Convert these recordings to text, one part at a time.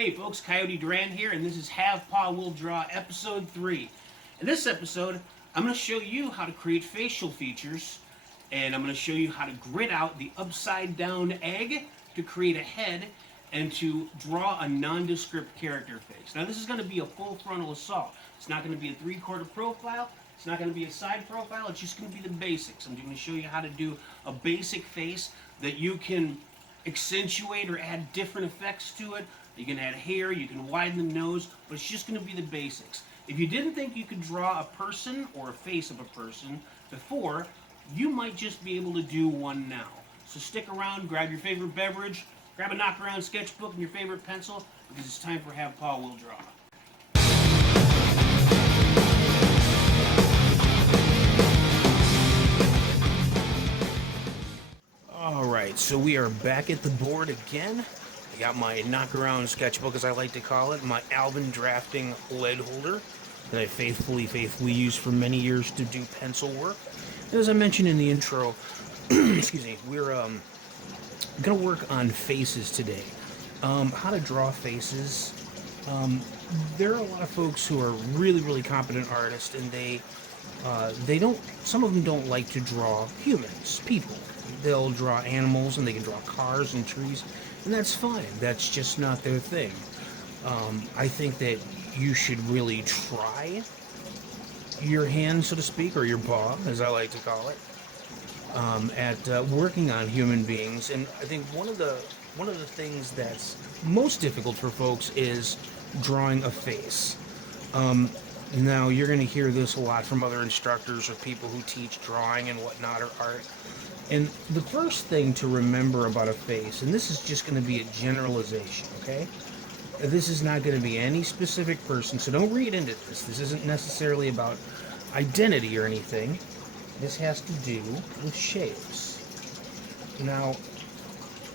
Hey folks, Coyote Duran here, and this is Have Paw Will Draw episode 3. In this episode, I'm going to show you how to create facial features, and I'm going to show you how to grid out the upside down egg to create a head and to draw a nondescript character face. Now this is going to be a full frontal assault. It's not going to be a 3/4 profile. It's not going to be a side profile. It's just going to be the basics. I'm going to show you how to do a basic face that you can accentuate or add different effects to it. You can add hair, you can widen the nose, but it's just going to be the basics. If you didn't think you could draw a person or a face of a person before, you might just be able to do one now. So stick around, grab your favorite beverage, grab a knock-around sketchbook and your favorite pencil, because it's time for Have Paw Will Draw. Alright, so we are back at the board again. I got my knock-around sketchbook, as I like to call it, my Alvin drafting lead holder that I faithfully used for many years to do pencil work. And as I mentioned in the intro, excuse me, we're going to work on faces today. How to draw faces. There are a lot of folks who are really competent artists, and they don't, some of them don't like to draw humans, people. They'll draw animals, and they can draw cars and trees, and that's fine. That's just not their thing. I think that you should really try your hand, so to speak, or your paw, as I like to call it, at working on human beings. And I think one of the things that's most difficult for folks is drawing a face. Now, you're going to hear this a lot from other instructors or people who teach drawing and whatnot, or art. And the first thing to remember about a face, and this is just going to be a generalization, okay? This is not going to be any specific person, so don't read into this. This isn't necessarily about identity or anything. This has to do with shapes. Now,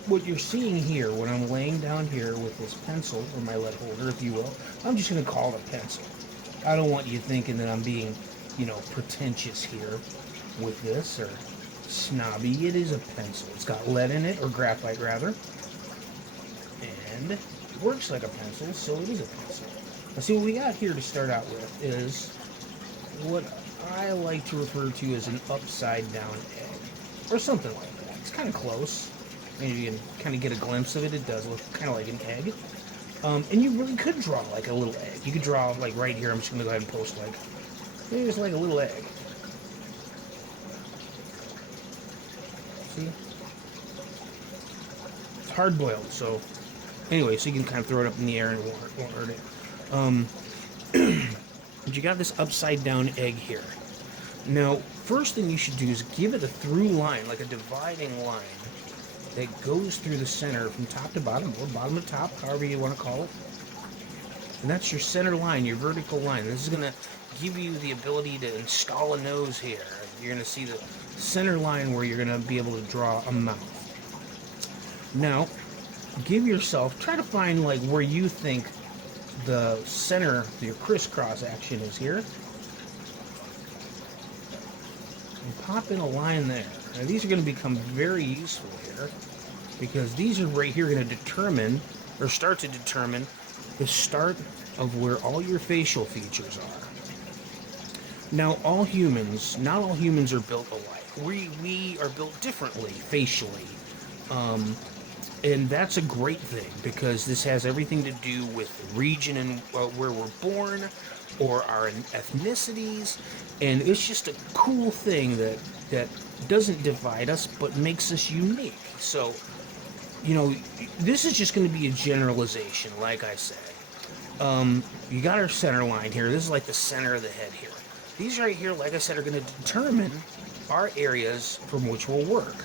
what you're seeing here, when I'm laying down here with this pencil, or my lead holder, if you will, I'm just going to call it a pencil. I don't want you thinking that I'm being, pretentious here with this, or snobby. It is a pencil. It's got lead in it, or graphite rather, and it works like a pencil, so it is a pencil. Now see, what we got here to start out with is what I like to refer to as an upside down egg, or something like that. It's kind of close. Maybe you can kind of get a glimpse of it. It does look kind of like an egg. And you really could draw like a little egg. You could draw like right here. I'm just going to go ahead and post like, maybe it's like a little egg. See? It's hard boiled, so anyway, so you can kind of throw it up in the air and it won't hurt it. But you got this upside down egg here. Now, first thing you should do is give it a through line, like a dividing line that goes through the center from top to bottom, or bottom to top, however you want to call it. And that's your center line, your vertical line. This is going to give you the ability to install a nose here. You're going to see the center line where you're going to be able to draw a mouth. Now, try to find like where you think the center, your crisscross action is here. And pop in a line there. Now these are going to become very useful here, because these are right here going to determine, or start to determine, the start of where all your facial features are. Now, not all humans are built alike. We are built differently facially. And that's a great thing, because this has everything to do with the region and where we're born, or our ethnicities, and it's just a cool thing that doesn't divide us, but makes us unique. So, this is just going to be a generalization, like I said. You got our center line here. This is like the center of the head here. These right here, like I said, are going to determine our areas from which we'll work.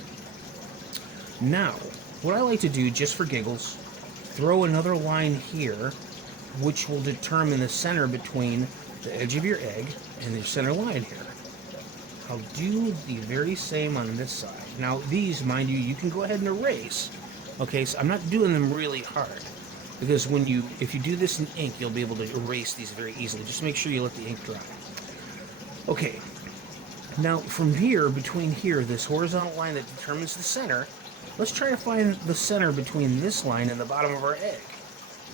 Now, what I like to do, just for giggles, throw another line here, which will determine the center between the edge of your egg and the center line here. I'll do the very same on this side. Now, these, mind you, you can go ahead and erase. Okay, so I'm not doing them really hard, because if you do this in ink, you'll be able to erase these very easily. Just make sure you let the ink dry. Okay, now from here, between here, this horizontal line that determines the center, let's try to find the center between this line and the bottom of our egg.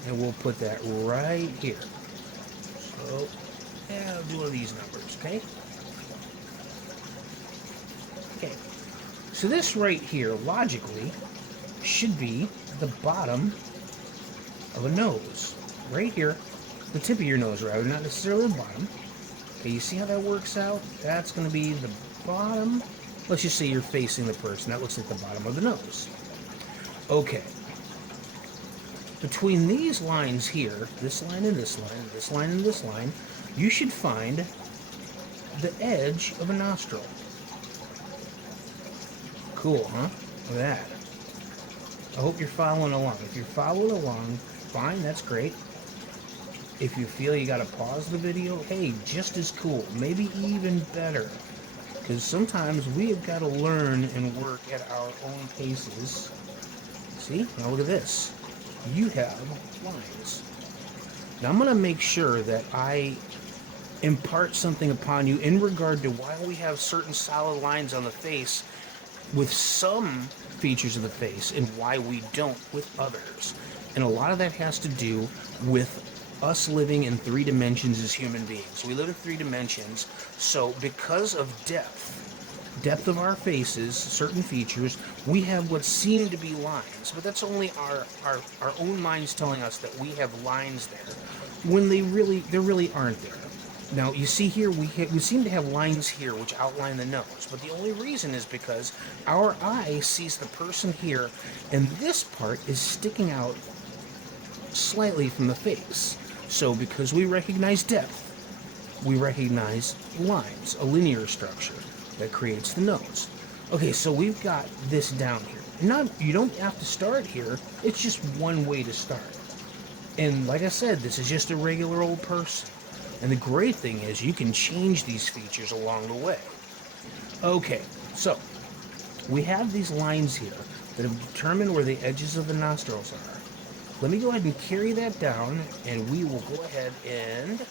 And we'll put that right here. So, yeah, I'll do one of these numbers, okay? Okay. So this right here, logically, should be the bottom of a nose. Right here. The tip of your nose, rather, not necessarily the bottom. Okay, you see how that works out? That's going to be the bottom. Let's just say you're facing the person. That looks like the bottom of the nose. Okay. Between these lines here, this line and this line, this line and this line, you should find the edge of a nostril. Cool, huh? Look at that. I hope you're following along. If you're following along, fine, that's great. If you feel you gotta pause the video, hey, just as cool, maybe even better. Because sometimes we have got to learn and work at our own paces. See? Now look at this. You have lines. Now I'm going to make sure that I impart something upon you in regard to why we have certain solid lines on the face with some features of the face and why we don't with others. And a lot of that has to do with us living in 3 dimensions as human beings. We live in 3 dimensions, so because of depth of our faces, certain features, we have what seem to be lines, but that's only our own minds telling us that we have lines there, when there really aren't there. Now, you see here, we seem to have lines here which outline the nose, but the only reason is because our eye sees the person here, and this part is sticking out slightly from the face. So because we recognize depth, we recognize lines, a linear structure that creates the nose. Okay, so we've got this down here. Now, you don't have to start here. It's just one way to start. And like I said, this is just a regular old person. And the great thing is you can change these features along the way. Okay, so we have these lines here that have determined where the edges of the nostrils are. Let me go ahead and carry that down, and we will go ahead and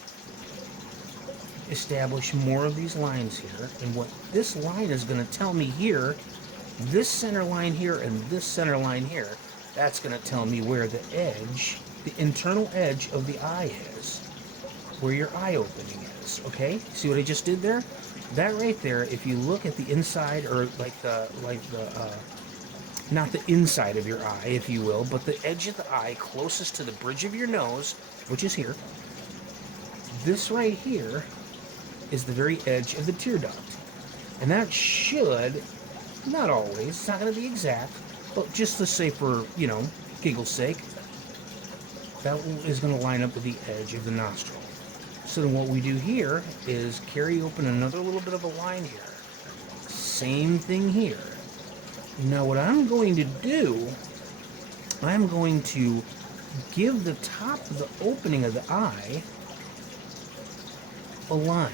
establish more of these lines here. And what this line is going to tell me here, this center line here and this center line here, that's going to tell me where the edge, the internal edge of the eye is, where your eye opening is, okay? See what I just did there? That right there, if you look at the inside, or not the inside of your eye, if you will, but the edge of the eye closest to the bridge of your nose, which is here. This right here is the very edge of the tear duct. And that should, not always, it's not going to be exact, but just to say for, giggle's sake, that is going to line up with the edge of the nostril. So then what we do here is carry open another little bit of a line here. Same thing here. Now what I'm going to do, I'm going to give the top of the opening of the eye a line.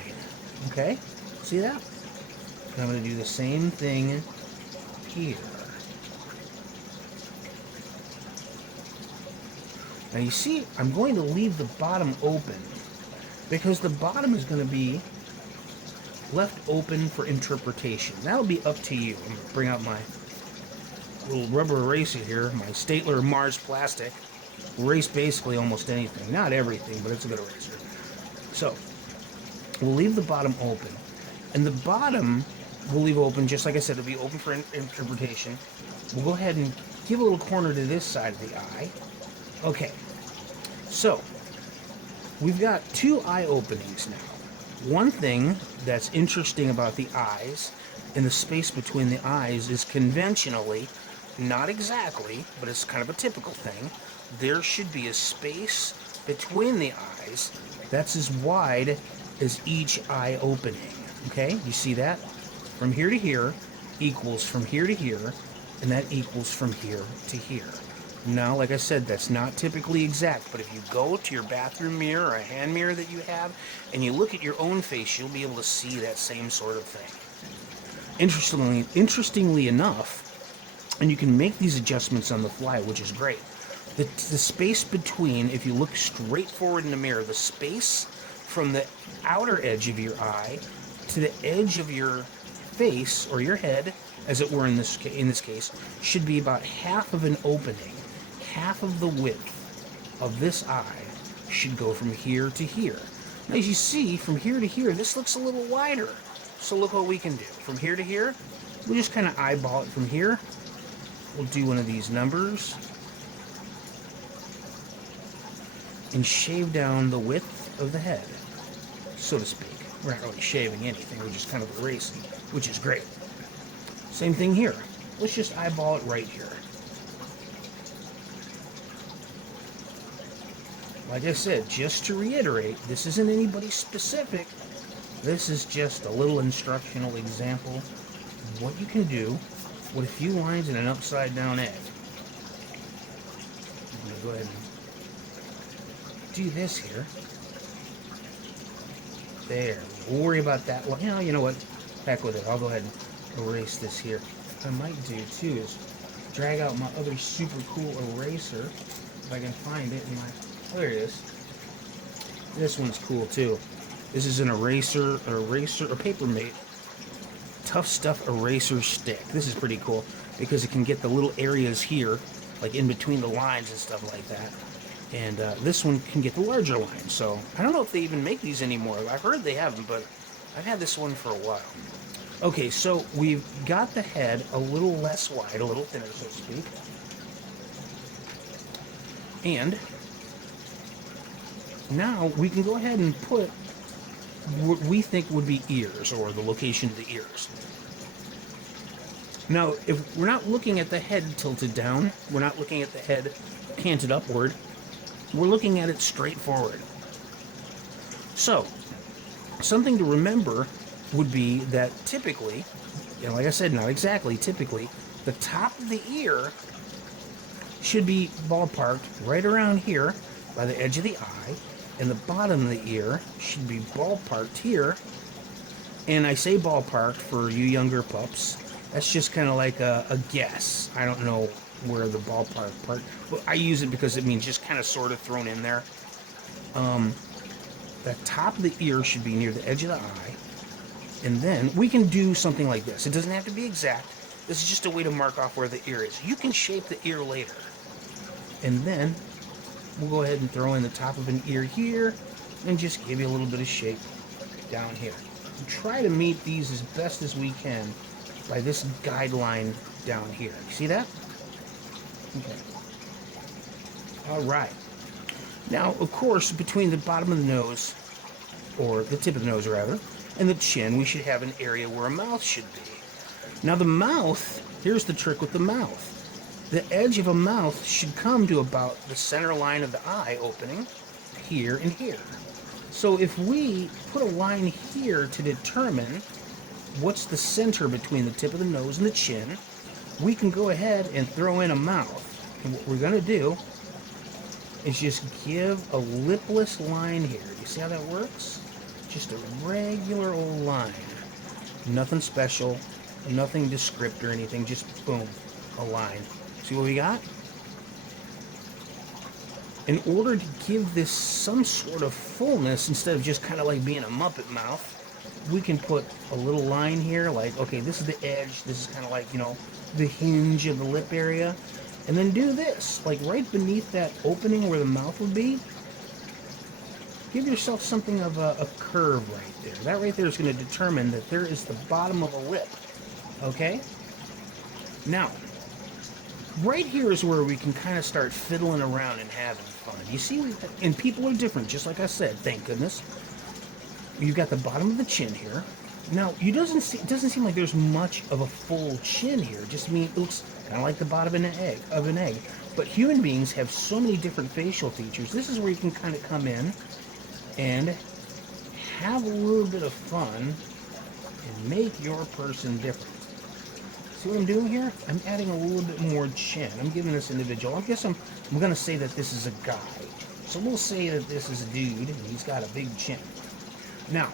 Okay? See that? And I'm going to do the same thing here. Now you see, I'm going to leave the bottom open because the bottom is going to be left open for interpretation. That'll be up to you. I'm going to bring out my little rubber eraser here, my Statler Mars plastic. Erase basically almost anything. Not everything, but it's a good eraser. So, we'll leave the bottom open. And the bottom we'll leave open, just like I said, it'll be open for interpretation. We'll go ahead and give a little corner to this side of the eye. Okay. So, we've got 2 eye openings now. One thing that's interesting about the eyes and the space between the eyes is conventionally, not exactly, but it's kind of a typical thing, there should be a space between the eyes that's as wide as each eye opening. Okay, you see that? From here to here equals from here to here, and that equals from here to here. Now, like I said, that's not typically exact, but if you go to your bathroom mirror or a hand mirror that you have, and you look at your own face, you'll be able to see that same sort of thing. Interestingly enough, and you can make these adjustments on the fly, which is great. The space between, if you look straight forward in the mirror, the space from the outer edge of your eye to the edge of your face or your head, as it were in this case, should be about half of an opening, half of the width of this eye should go from here to here. Now, as you see, from here to here, this looks a little wider. So look what we can do. From here to here, we just kind of eyeball it from here. We'll do one of these numbers and shave down the width of the head, so to speak. We're not really shaving anything, we're just kind of erasing, which is great. Same thing here. Let's just eyeball it right here. Like I said, just to reiterate, this isn't anybody specific. This is just a little instructional example of what you can do with a few lines and an upside down egg. I'm going to go ahead and do this here. There. We'll worry about that one. You know what? Heck with it. I'll go ahead and erase this here. What I might do too is drag out my other super cool eraser, if I can find it in my... There it is. This one's cool too. This is an eraser, or Paper Mate Tough Stuff eraser stick. This is pretty cool because it can get the little areas here, like in between the lines and stuff like that. And this one can get the larger lines. So I don't know if they even make these anymore. I've heard they haven't, but I've had this one for a while. Okay, so we've got the head a little less wide, a little thinner, so to speak. And now we can go ahead and put what we think would be ears, or the location of the ears. Now, if we're not looking at the head tilted down, we're not looking at the head canted upward, we're looking at it straight forward. So, something to remember would be that typically, like I said, not exactly, typically, the top of the ear should be ballparked right around here by the edge of the eye, and the bottom of the ear should be ballparked here. And I say ballparked for you younger pups. That's just kind of like a guess. I don't know where the ballpark part... Well, I use it because it means just kind of sort of thrown in there. The top of the ear should be near the edge of the eye. And then we can do something like this. It doesn't have to be exact. This is just a way to mark off where the ear is. You can shape the ear later. And then we'll go ahead and throw in the top of an ear here and just give you a little bit of shape down here. And try to meet these as best as we can by this guideline down here. You see that? Okay. All right. Now, of course, between the bottom of the nose, or the tip of the nose rather, and the chin, we should have an area where a mouth should be. Now the mouth, here's the trick with the mouth. The edge of a mouth should come to about the center line of the eye opening, here and here. So if we put a line here to determine what's the center between the tip of the nose and the chin, we can go ahead and throw in a mouth. And what we're going to do is just give a lipless line here. You see how that works? Just a regular old line. Nothing special, nothing descript or anything, just boom, a line. See what we got? In order to give this some sort of fullness, instead of just kind of like being a Muppet mouth, we can put a little line here, like, okay, this is the edge, this is kind of like, you know, the hinge of the lip area, and then do this, like right beneath that opening where the mouth would be. Give yourself something of a curve right there. That right there is going to determine that there is the bottom of a lip. Okay? Now, right here is where we can kind of start fiddling around and having fun. You see, and people are different, just like I said, thank goodness. You've got the bottom of the chin here. Now, it doesn't seem like there's much of a full chin here. Just it looks kind of like the bottom of an egg. But human beings have so many different facial features. This is where you can kind of come in and have a little bit of fun and make your person different. See what I'm doing here? I'm adding a little bit more chin. I'm giving this individual, I guess I'm going to say that this is a guy. So we'll say that this is a dude and he's got a big chin. Now,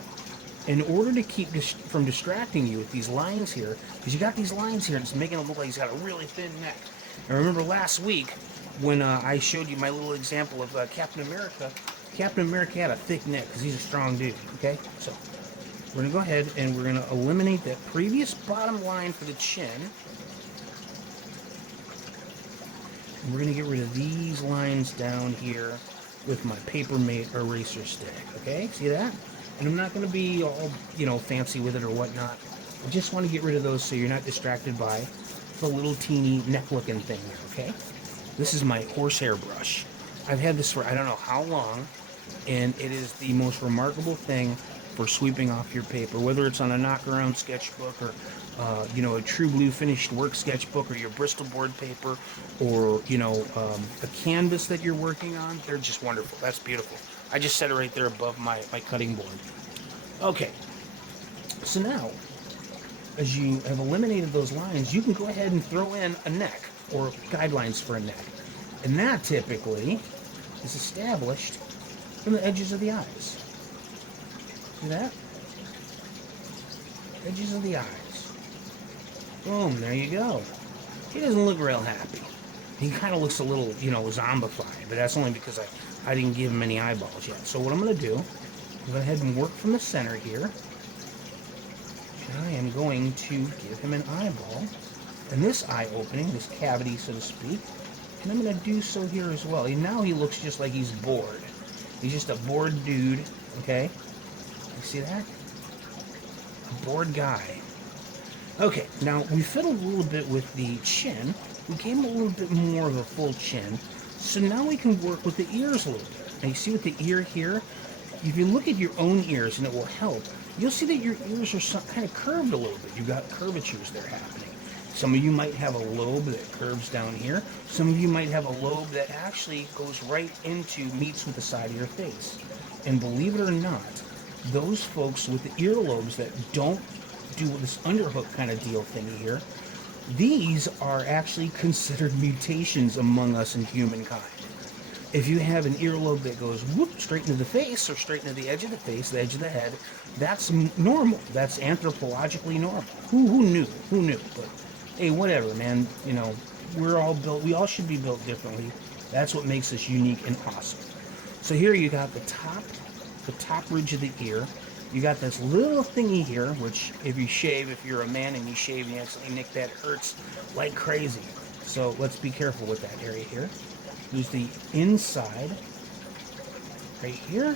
in order to keep from distracting you with these lines here, because you got these lines here and it's making it look like he's got a really thin neck. And remember last week when I showed you my little example of Captain America, Captain America had a thick neck because he's a strong dude, okay? So we're going to go ahead and we're going to eliminate that previous bottom line for the chin. And we're going to get rid of these lines down here with my Papermate eraser stick, okay? See that? And I'm not going to be all, fancy with it or whatnot. I just want to get rid of those so you're not distracted by the little teeny neck-looking thing there, okay? This is my horsehair brush. I've had this for I don't know how long, and it is the most remarkable thing for sweeping off your paper, whether it's on a knock-around sketchbook or, a true blue finished work sketchbook or your Bristol board paper or, a canvas that you're working on. They're just wonderful. That's beautiful. I just set it right there above my cutting board. Okay, so now, as you have eliminated those lines, you can go ahead and throw in a neck or guidelines for a neck. And that typically is established from the edges of the eyes. See that? Edges of the eyes. Boom, there you go. He doesn't look real happy. He kind of looks a little, zombified, but that's only because I didn't give him any eyeballs yet. So what I'm going to do, I'm going to go ahead and work from the center here. And I am going to give him an eyeball. And this eye opening, this cavity, so to speak, and I'm going to do so here as well. And now he looks just like he's bored. He's just a bored dude, okay? You see that? A bored guy. Okay, now we fiddled a little bit with the chin. We gave him a little bit more of a full chin. So now we can work with the ears a little bit. Now you see with the ear here, if you look at your own ears, and it will help, you'll see that your ears are kind of curved a little bit. You've got curvatures there happening. Some of you might have a lobe that curves down here. Some of you might have a lobe that actually goes right meets with the side of your face. And believe it or not, those folks with the earlobes that don't do this underhook kind of deal thingy here, these are actually considered mutations among us in humankind. If you have an earlobe that goes whoop straight into the face or straight into the edge of the face, the edge of the head, that's normal. That's anthropologically normal. Who knew? Who knew? But hey, whatever, man. We're all built. We all should be built differently. That's what makes us unique and awesome. So here you got the top ridge of the ear. You got this little thingy here, which if you're a man and you shave and you accidentally nick that, hurts like crazy. So let's be careful with that area here. There's the inside right here.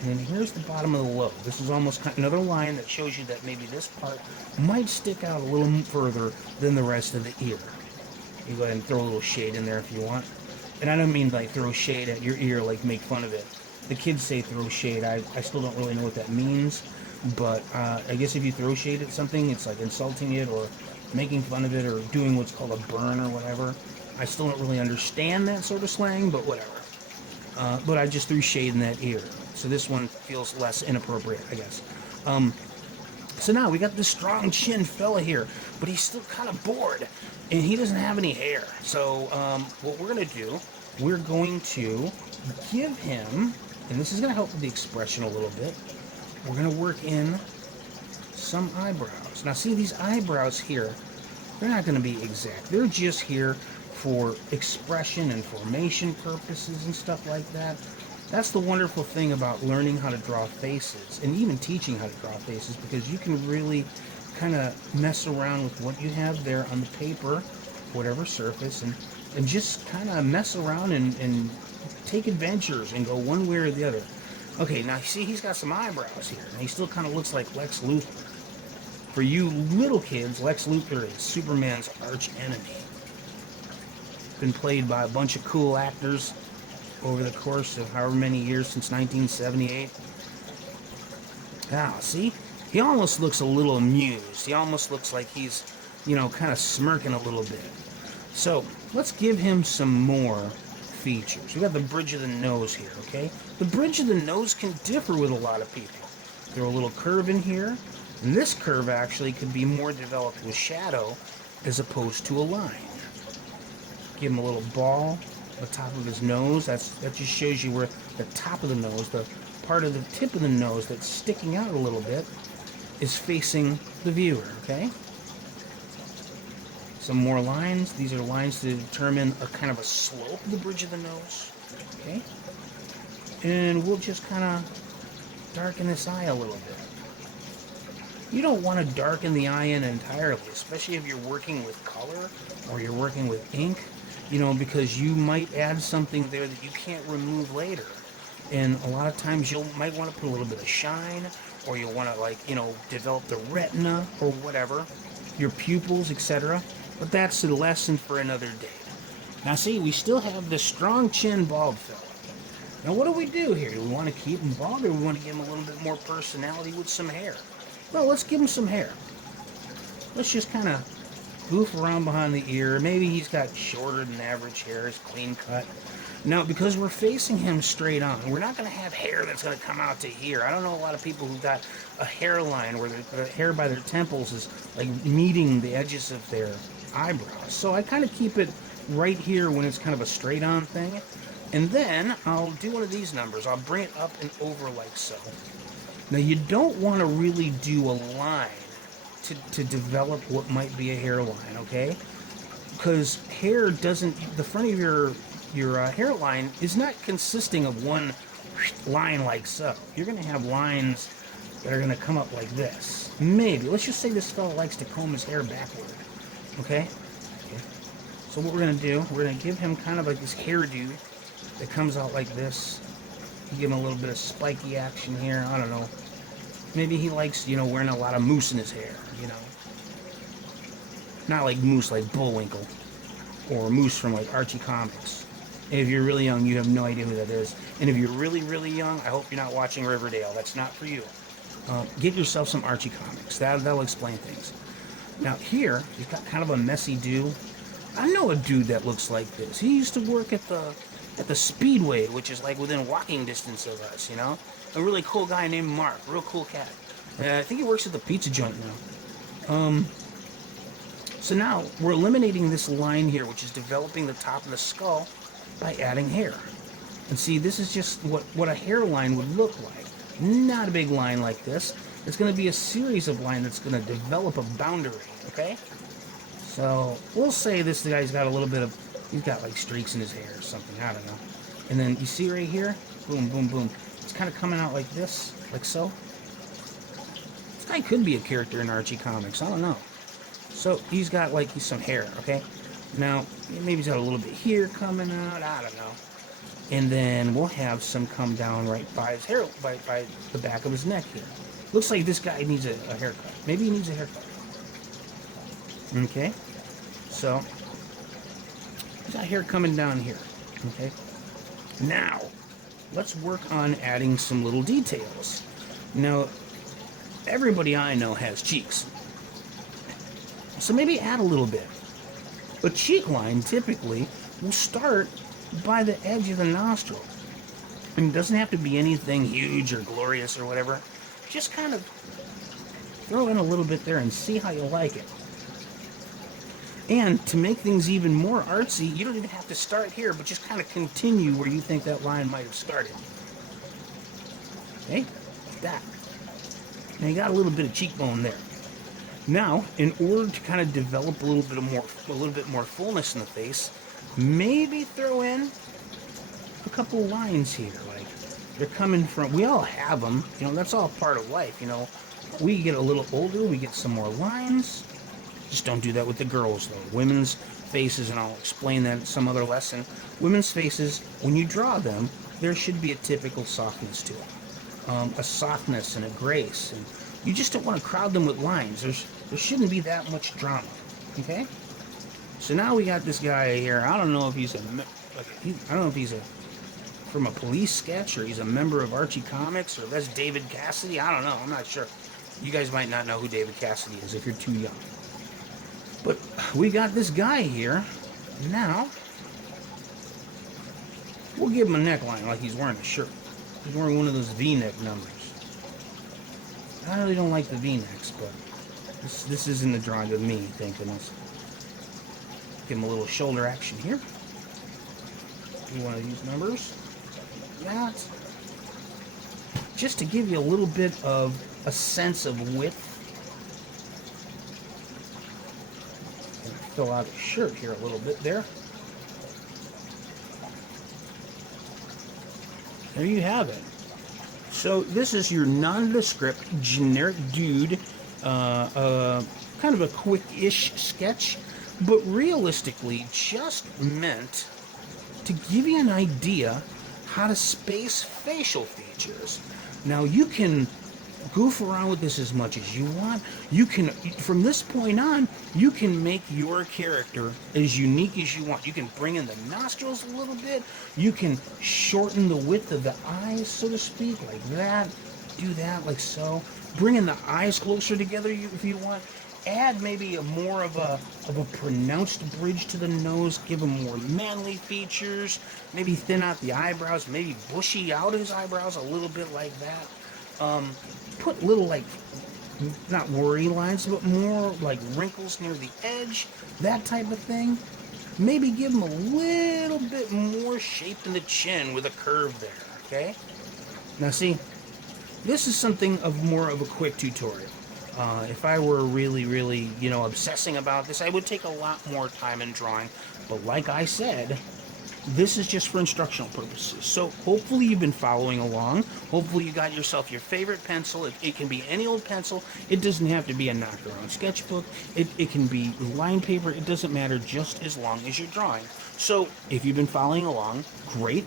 And then here's the bottom of the lobe. This is almost another line that shows you that maybe this part might stick out a little further than the rest of the ear. You go ahead and throw a little shade in there if you want. And I don't mean like throw shade at your ear, like make fun of it. The kids say throw shade. I still don't really know what that means. But I guess if you throw shade at something, it's like insulting it or making fun of it or doing what's called a burn or whatever. I still don't really understand that sort of slang, but whatever. But I just threw shade in that ear. So this one feels less inappropriate, I guess. So now we got this strong chin fella here, but he's still kind of bored, and he doesn't have any hair. So what we're going to do, we're going to give him, and this is going to help with the expression a little bit, we're going to work in some eyebrows. Now see these eyebrows here, they're not going to be exact. They're just here for expression and formation purposes and stuff like that. That's the wonderful thing about learning how to draw faces and even teaching how to draw faces, because you can really kind of mess around with what you have there on the paper, whatever surface, and just kind of mess around and take adventures and go one way or the other. Okay, now see he's got some eyebrows here, and he still kind of looks like Lex Luthor. For you little kids, Lex Luthor is Superman's arch enemy. Been played by a bunch of cool actors over the course of however many years since 1978. Now, see? He almost looks a little amused. He almost looks like he's, kind of smirking a little bit. So, let's give him some more features. We got the bridge of the nose here, okay? The bridge of the nose can differ with a lot of people. Throw a little curve in here, and this curve actually could be more developed with shadow as opposed to a line. Give him a little ball on the top of his nose. That just shows you where the top of the nose, the part of the tip of the nose that's sticking out a little bit, is facing the viewer, okay? Some more lines. These are lines to determine a kind of a slope of the bridge of the nose, okay? And we'll just kind of darken this eye a little bit. You don't want to darken the eye in entirely, especially if you're working with color or you're working with ink. you know, because you might add something there that you can't remove later. And a lot of times you might want to put a little bit of shine, or you'll want to, like, you know, develop the retina or whatever, your pupils, etc. But that's a lesson for another day. Now see, we still have this strong chin bald fella. Now what do we do here? Do we want to keep him bald, or we want to give him a little bit more personality with some hair? Well, let's give him some hair. Let's just kind of goof around behind the ear. Maybe he's got shorter than average hair, is clean cut. Now, because we're facing him straight on, we're not going to have hair that's going to come out to here. I don't know a lot of people who've got a hairline where the hair by their temples is like meeting the edges of their eyebrows. So I kind of keep it right here when it's kind of a straight on thing. And then I'll do one of these numbers. I'll bring it up and over like so. Now, you don't want to really do a line to develop what might be a hairline, okay? Because hair doesn't, the front of your hairline is not consisting of one line like so. You're going to have lines that are going to come up like this. Maybe. Let's just say this fellow likes to comb his hair backward, okay? So what we're going to do, we're going to give him kind of like this hairdo that comes out like this. Give him a little bit of spiky action here. I don't know. Maybe he likes, you know, wearing a lot of mousse in his hair, you know. Not like mousse like Bullwinkle or mousse from like Archie Comics. And if you're really young, you have no idea who that is. And if you're really, really young, I hope you're not watching Riverdale. That's not for you. Get yourself some Archie Comics. That'll explain things. Now here, you've got kind of a messy dude. I know a dude that looks like this. He used to work at the Speedway, which is like within walking distance of us, you know? A really cool guy named Mark. Real cool cat. I think he works at the pizza joint now. So now, we're eliminating this line here, which is developing the top of the skull by adding hair. And see, this is just what a hairline would look like. Not a big line like this. It's going to be a series of lines that's going to develop a boundary, okay? So, we'll say this guy's got a little bit of, he's got like streaks in his hair or something, I don't know. And then, you see right here? Boom, boom, boom. It's kind of coming out like this, like so. This guy could be a character in Archie Comics, I don't know. So, he's got like some hair, okay? Now, maybe he's got a little bit here coming out, I don't know. And then we'll have some come down right by his hair, by the back of his neck here. Looks like this guy needs a haircut. Maybe he needs a haircut. Okay? So, he's got hair coming down here. Okay? Now, let's work on adding some little details. Now, everybody I know has cheeks. So maybe add a little bit. A cheek line typically will start by the edge of the nostril. And it doesn't have to be anything huge or glorious or whatever. Just kind of throw in a little bit there and see how you like it. And to make things even more artsy, you don't even have to start here, but just kind of continue where you think that line might have started. Okay? Like that. Now you got a little bit of cheekbone there. Now, in order to kind of develop a little bit more fullness in the face, maybe throw in a couple lines here. Like, they're coming from, we all have them, you know, that's all part of life, you know. We get a little older, we get some more lines. Just don't do that with the girls, though. Women's faces, and I'll explain that in some other lesson. Women's faces, when you draw them, there should be a typical softness to them. A softness and a grace. And you just don't want to crowd them with lines. There shouldn't be that much drama. Okay? So now we got this guy here. I don't know if he's from a police sketch, or he's a member of Archie Comics, or that's David Cassidy. I don't know. I'm not sure. You guys might not know who David Cassidy is if you're too young. But we got this guy here. Now, we'll give him a neckline like he's wearing a shirt. He's wearing one of those V-neck numbers. I really don't like the V-necks, but this isn't the drawing of me, thank goodness. Give him a little shoulder action here. Do one of these numbers. That. Just to give you a little bit of a sense of width. Fill out his shirt here a little bit there. There you have it. So this is your nondescript generic dude, kind of a quick-ish sketch. but realistically just meant to give you an idea how to space facial features. Now you can goof around with this as much as you want. You can, from this point on, you can make your character as unique as you want. You can bring in the nostrils a little bit. You can shorten the width of the eyes, so to speak, like that. Do that like so. Bring in the eyes closer together if you want. Add maybe a more of a pronounced bridge to the nose. Give him more manly features. Maybe thin out the eyebrows. Maybe bushy out his eyebrows a little bit like that. Put little, like, not worry lines, but more like wrinkles near the edge, that type of thing. Maybe give him a little bit more shape in the chin with a curve there, okay? Now see, this is something of more of a quick tutorial. If I were really, obsessing about this, I would take a lot more time in drawing. But like I said, this is just for instructional purposes. So hopefully you've been following along. Hopefully you got yourself your favorite pencil. It can be any old pencil. It doesn't have to be a knock-around sketchbook. It can be line paper. It doesn't matter, just as long as you're drawing. So if you've been following along, great.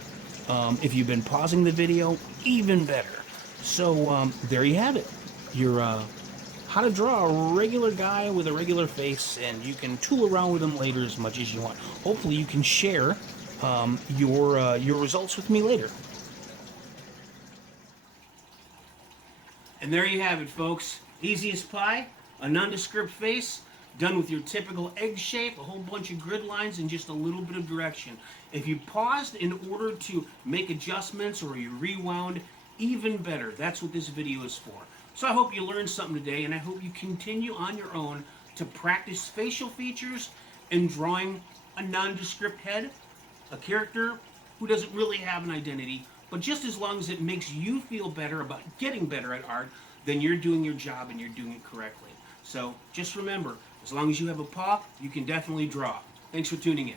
If you've been pausing the video, even better. So there you have it. Your how to draw a regular guy with a regular face, and you can tool around with him later as much as you want. Hopefully you can share your results with me later. And there you have it, folks. Easy as pie, a nondescript face, done with your typical egg shape, a whole bunch of grid lines, and just a little bit of direction. If you paused in order to make adjustments or you rewound, even better. That's what this video is for. So I hope you learned something today, and I hope you continue on your own to practice facial features and drawing a nondescript head, a character who doesn't really have an identity, but just as long as it makes you feel better about getting better at art, then you're doing your job and you're doing it correctly. So just remember, as long as you have a paw, you can definitely draw. Thanks for tuning in.